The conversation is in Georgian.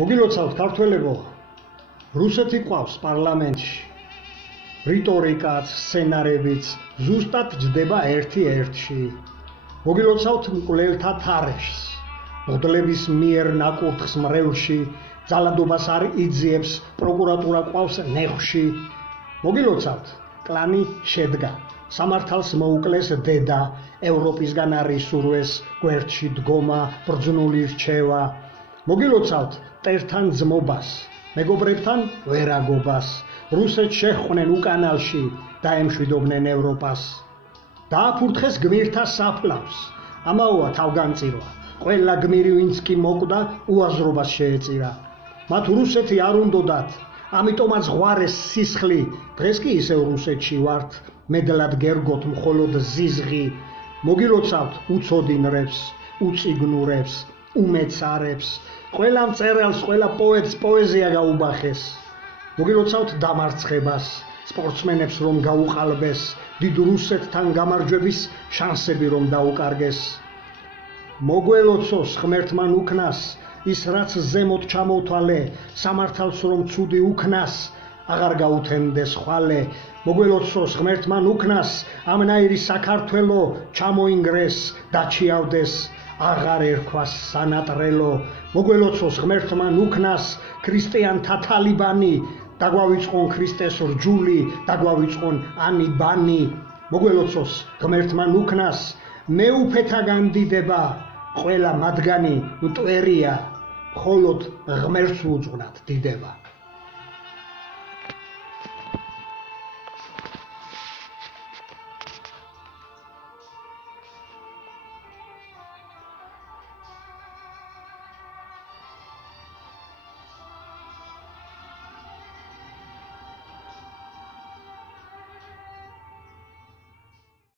მოგილოცავთ ქართველებო, რუსეთი ყავს პარლამენტში. რიტორიკაც, სცენარებიც ზუსტად ჯდება ერთი-ერთში. მოგილოცავთ მკვლელთა თარეშს, მღვდლების მიერ ნაკურთხს მრევლში, ძალადობას არ იძიებს, პროკურატურა ყავს ნეხში. მოგილოცავთ, კლანი შედგა, სამართალს მოუკლეს დედა, ევროპისგან არის სურვეს, გვერდში დგომა, ბრძნული რჩევა. მოგილოცავთ მტერთან ძმობას, მეგობრებთან ვერაგობას, რუსეთს შეჰყვნენ უკანალში, დაემშვიდობდნენ ევროპას. დააფურთხეს გმირთა საფლავს, ამაოა თავგანწირვა, ყველა გმირი ვინც კი მოკვდა, უაზრობას შეეწირა. მათ რუსეთი არ უნდოდათ, ამიტომაც ღვარეს სისხლი, დღეს კი ისევ რუსეთში ვართ, მედლად გერგოთ მხოლოდ ზიზღი. მოგილოცავთ უცოდინრებს, უწიგნურებს, უმეცარებს, ყველა მწერალს, ყველა პოეტს პოეზია გაუბახეს. მოგილოცავთ დამარცხებას, სპორტსმენებს რომ გაუყალბეს, დიდ რუსეთთან გამარჯვების შანსები რომ დაუკარგეს. მოგველოცოს ღმერთმან უქნას, ის რაც ზემოთ ჩამოვთვალე, სამართალს რომ ცუდი უქნას, აღარ გაუთენდეს ხვალე. მოგველოცოს ღმერთმან უქნას, ამნაირი საქართველო ჩამოინგრეს, დაჩიავდეს, აღარ ერქვას სანატრელო. მოგველოცოს ღმერთმან უქნას, ქრისტიანთა თალიბანი, დაგვავიწყონ ქრისტეს რჯული, დაგვავიწყონ ანიბანი. მოგველოცოს ღმერთმან უქნას, მეუფეთაგან დიდება, ყველა მათგანი მტვერია, მხოლოდ ღმერთს უძღვნათ დიდება.